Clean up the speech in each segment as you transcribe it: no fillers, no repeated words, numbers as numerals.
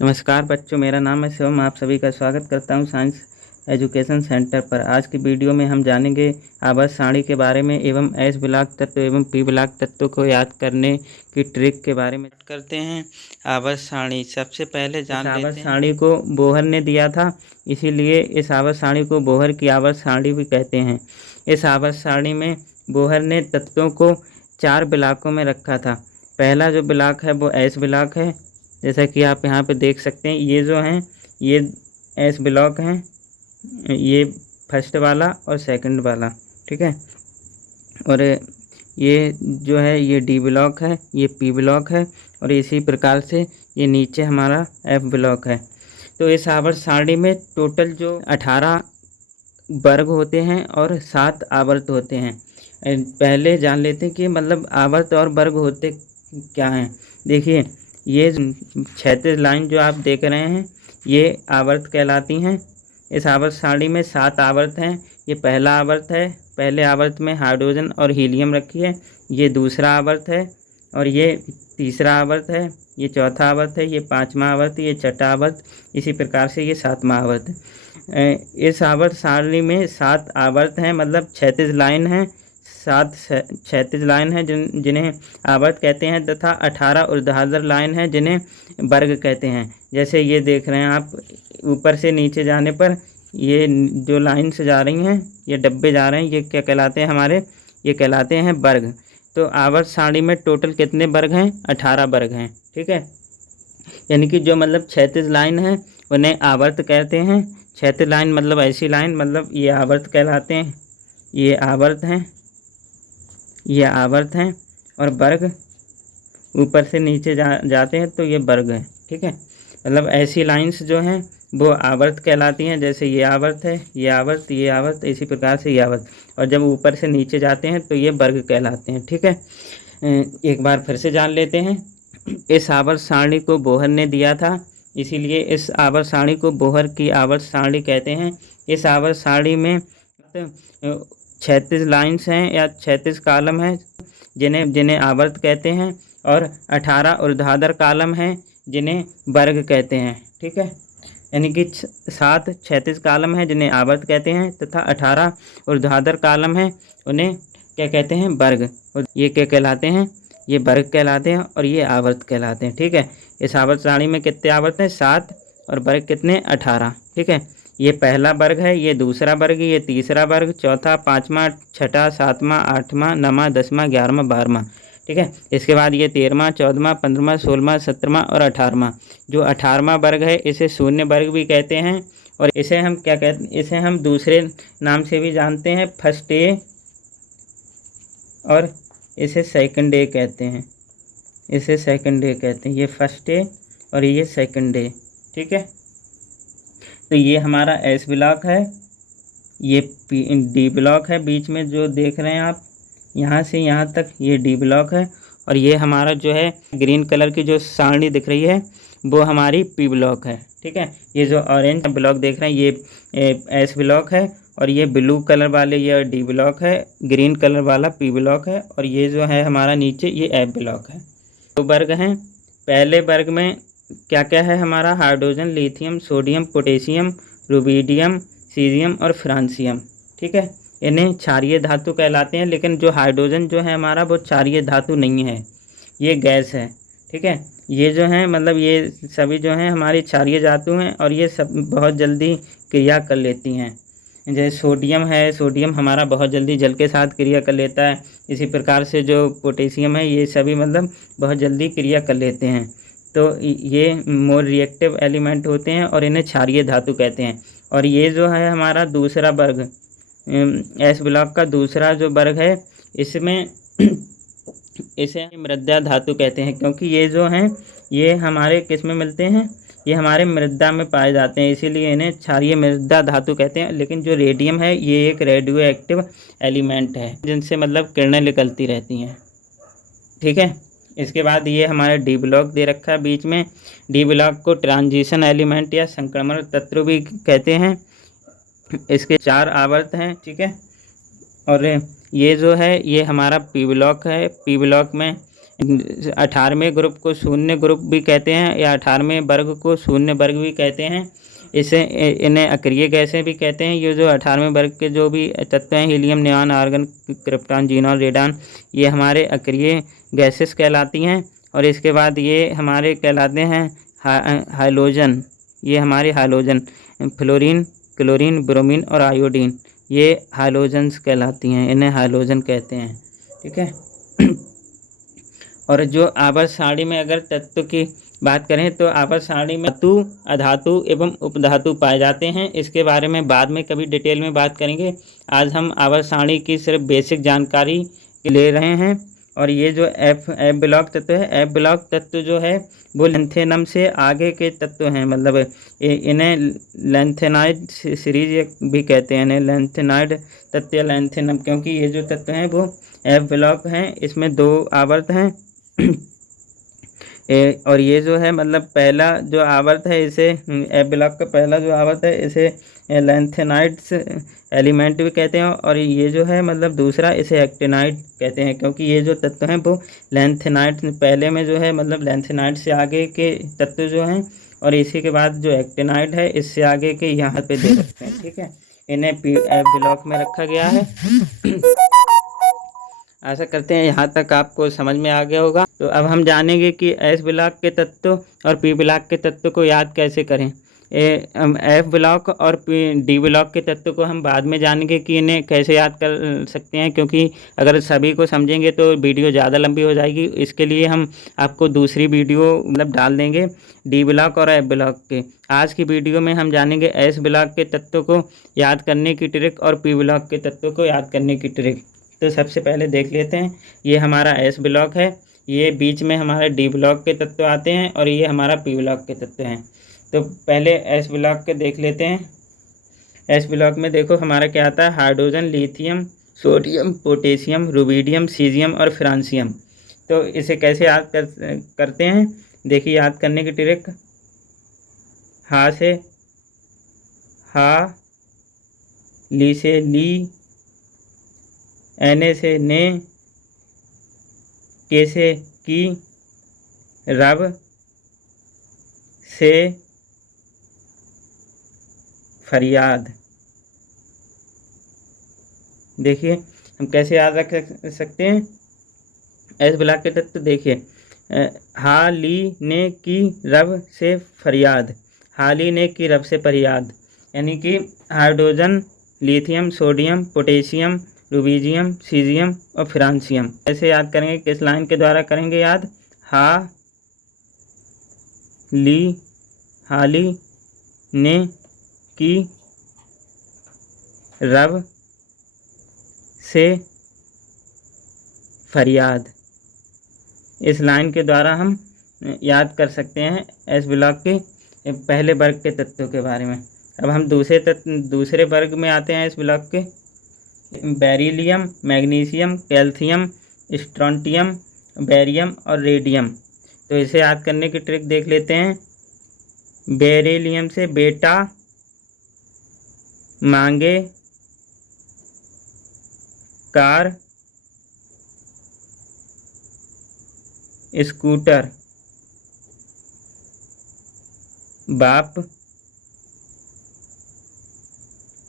नमस्कार बच्चों, मेरा नाम है शिवम। आप सभी का स्वागत करता हूं साइंस एजुकेशन सेंटर पर। आज की वीडियो में हम जानेंगे आवर्त सारणी के बारे में एवं एस ब्लॉक तत्व एवं पी ब्लॉक तत्व को याद करने की ट्रिक के बारे में करते हैं। आवर्त सारणी सबसे पहले जान लेते हैं। आवर्त सारणी को बोहर ने दिया था, इसीलिए इस आवर्त सारणी को बोहर की आवर्त सारणी भी कहते हैं। इस आवर्त सारणी में बोहर ने तत्वों को 4 ब्लॉकों में रखा था। पहला जो ब्लॉक है वो एस ब्लॉक है, जैसा कि आप यहाँ पे देख सकते हैं। ये जो हैं ये एस ब्लॉक हैं, ये फर्स्ट वाला और सेकंड वाला, ठीक है। और ये जो है ये डी ब्लॉक है, ये पी ब्लॉक है और इसी प्रकार से ये नीचे हमारा एफ ब्लॉक है। तो इस आवर्त सारणी में टोटल जो 18 वर्ग होते हैं और 7 आवर्त होते हैं। पहले जान लेते हैं कि मतलब आवर्त और वर्ग होते क्या हैं। देखिए, ये क्षैतिज लाइन जो आप देख रहे हैं ये आवर्त कहलाती हैं। इस आवर्त सारणी में 7 आवर्त हैं। ये पहला आवर्त है, पहले आवर्त में हाइड्रोजन और हीलियम रखी है। ये दूसरा आवर्त है और ये तीसरा आवर्त है। ये चौथा आवर्त है, ये पाँचवा आवर्त, ये छठा आवर्त, इसी प्रकार से ये सातवां आवर्त है। इस आवर्त सारणी में 7 आवर्त हैं, मतलब क्षैतिज लाइन है। 7 क्षैतिज लाइन है जिन्हें आवर्त कहते हैं तथा 18 ऊर्ध्वाधर लाइन है जिन्हें वर्ग कहते हैं। जैसे ये देख रहे हैं आप, ऊपर से नीचे जाने पर ये जो लाइन से जा रही हैं, ये डब्बे जा रहे हैं, ये क्या कहलाते हैं हमारे, ये कहलाते हैं वर्ग। तो आवर्त सारणी में टोटल कितने वर्ग हैं? 18 वर्ग हैं, ठीक है। यानी कि जो मतलब क्षैतिज लाइन है उन्हें आवर्त कहते हैं। क्षैतिज लाइन मतलब ऐसी लाइन, मतलब ये आवर्त कहलाते हैं। ये आवर्त हैं, ये आवर्त हैं और वर्ग ऊपर से नीचे जाते हैं तो ये वर्ग है, ठीक है। मतलब ऐसी लाइंस जो हैं वो आवर्त कहलाती हैं। जैसे ये आवर्त है, ये आवर्त, ये आवर्त, इसी प्रकार से ये आवर्त, और जब ऊपर से नीचे जाते हैं तो ये वर्ग कहलाते हैं, ठीक है। एक बार फिर से जान लेते हैं। इस आवर्त सारणी को बोहर ने दिया था, इसीलिए इस आवर्त सारणी को बोहर की आवर्त सारणी कहते हैं। इस आवर्त सारणी में क्षैतिज लाइन्स हैं या क्षैतिज कॉलम हैं जिन्हें जिन्हें आवर्त कहते हैं, और 18 ऊर्ध्वाधर कॉलम हैं जिन्हें वर्ग कहते हैं, ठीक है। यानी कि 7 क्षैतिज कॉलम हैं जिन्हें आवर्त कहते हैं तथा 18 ऊर्ध्वाधर कॉलम हैं उन्हें क्या कहते हैं? वर्ग। और ये क्या कहलाते हैं? ये वर्ग कहलाते हैं और ये आवर्त कहलाते हैं, ठीक है। इस आवर्त सारणी में कितने आवर्त हैं? 7 और वर्ग कितने? 18, ठीक है। ये पहला वर्ग है, ये दूसरा वर्ग, ये तीसरा वर्ग, चौथा, पाँचवा, छठा, सातवां, आठवां, 9वां, 10वां, 11वां, 12वां, ठीक है। इसके बाद ये 13वां, 14वां, 15वां, 16वां, 17वां और 18वां। जो 18वां वर्ग है इसे शून्य वर्ग भी कहते हैं, और इसे हम क्या कहते हैं? इसे हम दूसरे नाम से भी जानते हैं, फर्स्ट ए, और इसे सेकंड ए कहते हैं। इसे सेकंड ए कहते हैं। ये फर्स्ट ए और ये सेकंड ए, ठीक है। तो ये हमारा एस ब्लॉक है, ये डी ब्लॉक है, बीच में जो देख रहे हैं आप, यहाँ से यहाँ तक ये डी ब्लॉक है, और ये हमारा जो है ग्रीन कलर की जो सारणी दिख रही है वो हमारी पी ब्लॉक है, ठीक है। ये जो ऑरेंज ब्लॉक देख रहे हैं ये एस ब्लॉक है, और ये ब्लू कलर वाले ये डी ब्लॉक है, ग्रीन कलर वाला पी ब्लॉक है, और ये जो है हमारा नीचे ये एफ ब्लॉक है। दो वर्ग हैं। पहले वर्ग में क्या क्या है हमारा? Hydrogen, lithium, sodium, potassium, rubidium, caesium और फ्रांसियम, ठीक है। इन्हें क्षारीय धातु कहलाते हैं, लेकिन जो हाइड्रोजन जो है हमारा वो क्षारीय धातु नहीं है, ये गैस है, ठीक है। ये जो है मतलब ये सभी जो हैं हमारी क्षारीय धातु हैं और ये सब बहुत जल्दी क्रिया कर लेती हैं। जैसे सोडियम है, सोडियम हमारा बहुत जल्दी जल के साथ क्रिया कर लेता है। इसी प्रकार से जो पोटेशियम है, ये सभी मतलब बहुत जल्दी क्रिया कर लेते हैं। तो ये मोर रिएक्टिव एलिमेंट होते हैं और इन्हें क्षारीय धातु कहते हैं। और ये जो है हमारा दूसरा वर्ग, एस ब्लॉक का दूसरा जो वर्ग है, इसमें इसे मृदा धातु कहते हैं, क्योंकि ये जो हैं ये हमारे किस में मिलते हैं? ये हमारे मृदा में पाए जाते हैं, इसीलिए इन्हें क्षारीय मृदा धातु कहते हैं। लेकिन जो रेडियम है ये एक रेडियो एक्टिव एलिमेंट है जिनसे मतलब किरणें निकलती रहती हैं, ठीक है। इसके बाद ये हमारा डी ब्लॉक दे रखा है बीच में। डी ब्लॉक को ट्रांजिशन एलिमेंट या संक्रमण तत्व भी कहते हैं। इसके 4 आवर्त हैं, ठीक है। और ये जो है ये हमारा पी ब्लॉक है। पी ब्लॉक में 18वें ग्रुप को शून्य ग्रुप भी कहते हैं या 18वें वर्ग को शून्य वर्ग भी कहते हैं। इसे इन्हें अक्रिय गैसें भी कहते हैं। ये जो 18वें वर्ग के जो भी तत्व हैं, helium, neon, argon, krypton, xenon, radon, ये हमारे अक्रिय गैसेस कहलाती हैं। और इसके बाद ये हमारे कहलाते हैं हाइलोजन। ये हमारे हाइलोजन, फ्लोरीन, क्लोरीन, ब्रोमीन और आयोडीन, ये हाइलोजन्स कहलाती हैं, इन्हें हाइलोजन कहते हैं। ठीक है। और जो आवर्त सारणी में अगर तत्व की बात करें तो आवर्त सारणी में धातु, अधातु एवं उपधातु पाए जाते हैं। इसके बारे में बाद में कभी डिटेल में बात करेंगे। आज हम आवर्त सारणी की सिर्फ बेसिक जानकारी ले रहे हैं। और ये जो एफ ब्लॉक तत्व है, एफ ब्लॉक तत्व जो है वो लेंथेनम से आगे के तत्व हैं। मतलब इन्हें लेंथेनाइड सीरीज भी कहते हैं, इन्हें लेंथेनाइड तत्व या लेंथेनम, क्योंकि ये जो तत्व हैं वो एफ ब्लॉक हैं। इसमें 2 आवर्त हैं। और ये जो है मतलब पहला जो आवर्त है इसे एफ ब्लॉक का पहला जो आवर्त है इसे लेंथेनाइड्स एलिमेंट भी कहते हैं। और ये जो है मतलब दूसरा इसे एक्टिनाइड कहते हैं, क्योंकि ये जो तत्व हैं वो लेंथेनाइड पहले में जो है मतलब लेंथेनाइड से आगे के तत्व जो हैं, और इसी के बाद जो एक्टिनाइड है इससे आगे के यहाँ पे दे रखते हैं। ठीक है, इन्हें एफ ब्लॉक में रखा गया है। आशा करते हैं यहाँ तक आपको समझ में आ गया होगा। तो अब हम जानेंगे कि एस ब्लॉक के तत्व और पी ब्लॉक के तत्व को याद कैसे करें। एफ ब्लॉक और डी ब्लॉक के तत्व को हम बाद में जानेंगे कि इन्हें कैसे याद कर सकते हैं, क्योंकि अगर सभी को समझेंगे तो वीडियो ज़्यादा लंबी हो जाएगी। इसके लिए हम आपको दूसरी वीडियो मतलब डाल देंगे डी ब्लॉक और एफ ब्लॉक के। आज की वीडियो में हम जानेंगे एस ब्लॉक के तत्व को याद करने की ट्रिक और पी ब्लॉक के तत्व को याद करने की ट्रिक। तो सबसे पहले देख लेते हैं, ये हमारा एस ब्लॉक है, ये बीच में हमारे डी ब्लॉक के तत्व आते हैं और ये हमारा पी ब्लॉक के तत्व हैं। तो पहले एस ब्लॉक के देख लेते हैं। एस ब्लॉक में देखो हमारा क्या आता है, hydrogen, lithium, sodium, potassium, rubidium, caesium और फ्रांसियम। तो इसे कैसे याद करते हैं, देखिए याद करने की ट्रिक। हा से हा, ली से ली, एने से ने, के से की, रब से फरियाद। देखिए हम कैसे याद रख सकते हैं एस ब्लॉक के तत्व। देखिए हा, ली, ने, की, रब से फरियाद। हाली ने की, रब से फरियाद, यानी कि hydrogen, lithium, sodium, potassium, rubidium, caesium और फ्रांसियम। ऐसे याद करेंगे, किस लाइन के द्वारा करेंगे याद, हा, ली, हाली, ने, की, रब से फरियाद। इस लाइन के द्वारा हम याद कर सकते हैं एस ब्लॉक के पहले वर्ग के तत्वों के बारे में। अब हम दूसरे वर्ग में आते हैं इस ब्लॉक के। Beryllium, magnesium, calcium, strontium, barium और रेडियम। तो इसे याद करने की ट्रिक देख लेते हैं। बेरिलियम से बेटा, मांगे, कार, स्कूटर, बाप,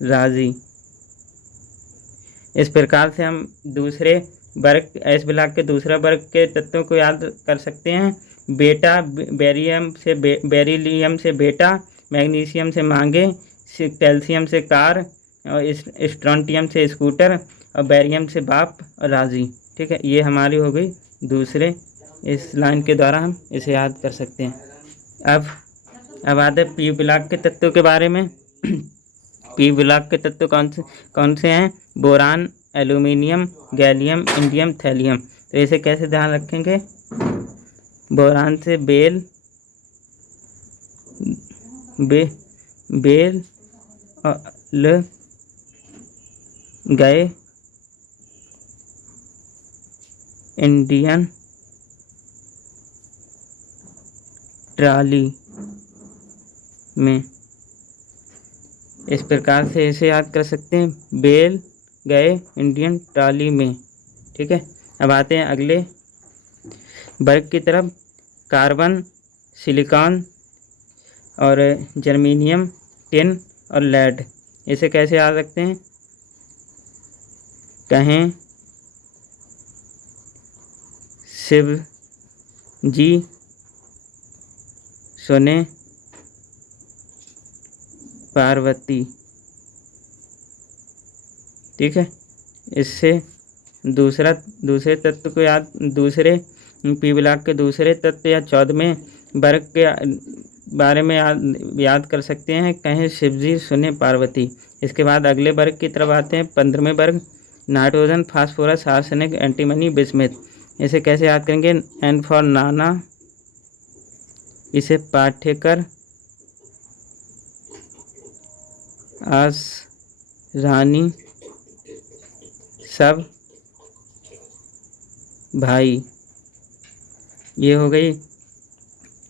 राजी। इस प्रकार से हम दूसरे वर्ग एस ब्लॉक के दूसरा वर्ग के तत्वों को याद कर सकते हैं। बेटा, बेरिलियम से बेटा, मैग्नीशियम से मांगे, कैल्शियम से कार और स्ट्रोंटियम से स्कूटर और बेरियम से बाप और राजी। ठीक है, ये हमारी हो गई दूसरे। इस लाइन के द्वारा हम इसे याद कर सकते हैं। अब आते हैं पी ब्लॉक के तत्वों के बारे में। पी ब्लॉक के तत्व कौन से हैं, boron, aluminium, gallium, indium, thallium. तो इसे कैसे ध्यान रखेंगे, बोरान से बेल ल गए, इंडियन ट्राली में। इस प्रकार से इसे याद कर सकते हैं, बेल गए इंडियन ट्राली में। ठीक है, अब आते हैं अगले। वर्ग की तरफ कार्बन, सिलिकॉन और जर्मेनियम, टिन और लेड। इसे कैसे आ सकते हैं? कहें शिव जी सुने पार्वती। ठीक है, इससे दूसरे तत्व को दूसरे पी ब्लॉक के दूसरे तत्व या 14वें वर्ग के बारे में याद कर सकते हैं। कहें शिवजी सुने पार्वती। इसके बाद अगले वर्ग की तरफ आते हैं, 15वें वर्ग, nitrogen, phosphorus, arsenic, antimony, bismuth. इसे कैसे याद करेंगे? एन फॉर नाना, इसे पाठ्यकर, आस रानी, सब भाई। ये हो गई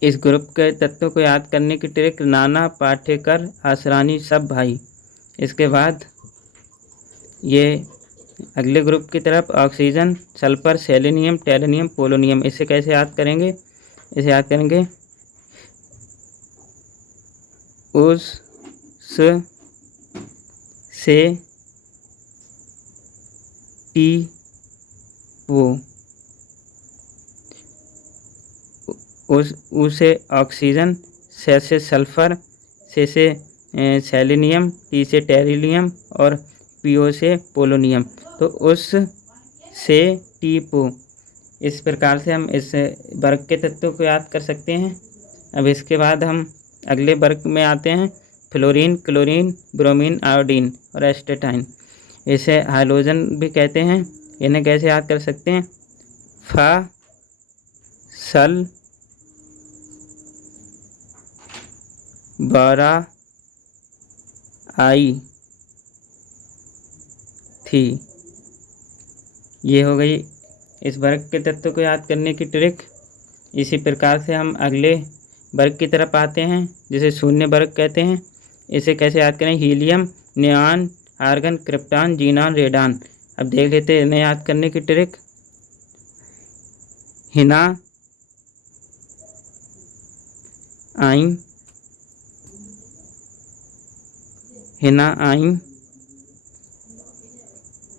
इस ग्रुप के तत्वों को याद करने की ट्रिक। नाना, पाठ्यकर, आसरानी, सब भाई। इसके बाद ये अगले ग्रुप की तरफ ऑक्सीजन, सल्फर, सेलेनियम, टेलेनियम, पोलोनियम। इसे कैसे याद करेंगे? इसे याद करेंगे उस से टी वो, उसे ऑक्सीजन, से सल्फर, से सेलेनियम, टी से टेरिलियम और पीओ से पोलोनियम। तो उस से टी पो। इस प्रकार से हम इस वर्ग के तत्वों को याद कर सकते हैं। अब इसके बाद हम अगले वर्ग में आते हैं, फ्लोरीन, क्लोरीन, ब्रोमीन, आयोडीन और एस्टेटाइन। इसे हाइड्रोजन भी कहते हैं। इन्हें कैसे याद कर सकते हैं? फा सल बारा आई थी। ये हो गई इस वर्ग के तत्व को याद करने की ट्रिक। इसी प्रकार से हम अगले वर्ग की तरफ आते हैं, जिसे शून्य वर्ग कहते हैं। इसे कैसे याद करें? Helium, neon, argon, krypton, xenon, radon. अब देख लेते हैं इन्हें याद करने की ट्रिक। हिना, आइन, हिना आइन,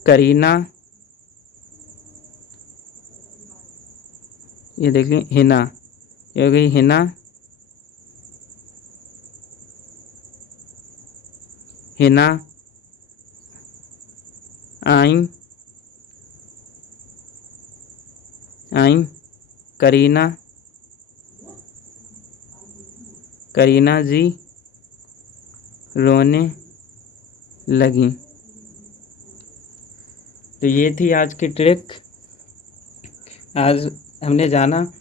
करीना, ये देख लीजिए हिना, ये हो गई हिना, हिना, आइन, आइन, करीना, करीना जी रोने लगी। तो ये थी आज की ट्रिक। आज हमने जाना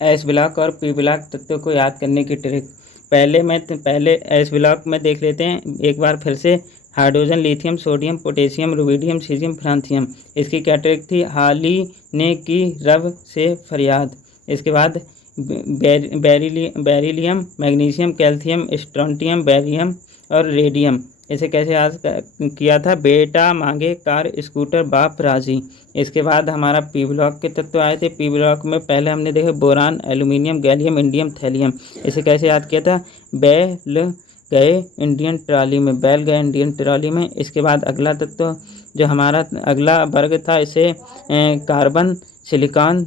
एस ब्लॉक और पी ब्लॉक तत्वों को याद करने की ट्रिक। पहले एस ब्लॉक में देख लेते हैं एक बार फिर से। Hydrogen, lithium, sodium, potassium, rubidium, caesium, francium. इसकी क्या ट्रिक थी? हाली ने की रब से फरियाद। इसके बाद beryllium, magnesium, calcium, strontium, barium और रेडियम। इसे कैसे याद किया था? बेटा मांगे कार, स्कूटर, बाप राजी। इसके बाद हमारा पी ब्लॉक के तत्व आए थे। पी ब्लॉक में पहले हमने देखे boron, aluminium, gallium, indium, thallium. इसे कैसे याद किया था? बैल गए इंडियन ट्रॉली में, बैल गए इंडियन ट्रॉली में। इसके बाद अगला तत्व जो हमारा अगला वर्ग था, इसे कार्बन, सिलिकॉन,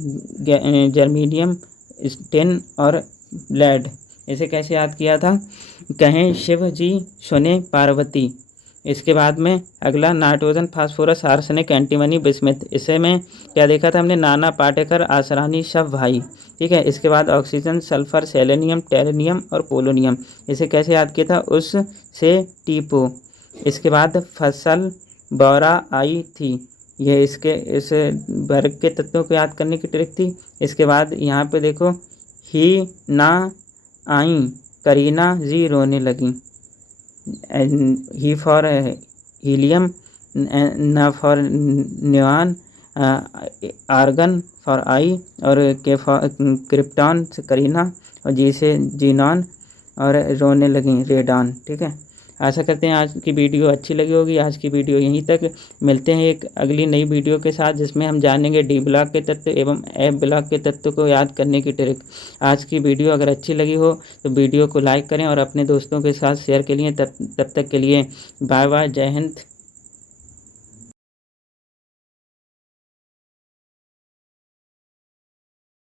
जर्मेनियम, टिन और लेड। इसे कैसे याद किया था? कहें शिव जी सुने पार्वती। इसके बाद में अगला nitrogen, phosphorus, arsenic, antimony, bismuth. इसे में क्या देखा था हमने? नाना, पाटेकर, आसरानी, सब भाई। ठीक है। इसके बाद ऑक्सीजन, सल्फर, सेलेनियम, टेरेनियम और पोलोनियम। इसे कैसे याद किया था? उस से टीपो। इसके बाद फसल बौरा आई थी। यह इस वर्ग के तत्वों को याद करने की ट्रिक थी। इसके बाद यहाँ पे देखो, ही ना आई, करीना जी रोने लगी। ही फॉर हीलियम, न for neon, argon for I और के फॉर क्रिप्टॉन से करीना और जी से जीनॉन और रोने लगी रेडॉन। ठीक है। आशा करते हैं आज की वीडियो अच्छी लगी होगी। आज की वीडियो यहीं तक, मिलते हैं एक अगली नई वीडियो के साथ जिसमें हम जानेंगे डी ब्लॉक के तत्व एवं एफ ब्लॉक के तत्व को याद करने की ट्रिक। आज की वीडियो अगर अच्छी लगी हो तो वीडियो को लाइक करें और अपने दोस्तों के साथ शेयर के लिए तब तक के लिए बाय बाय, जय हिंद।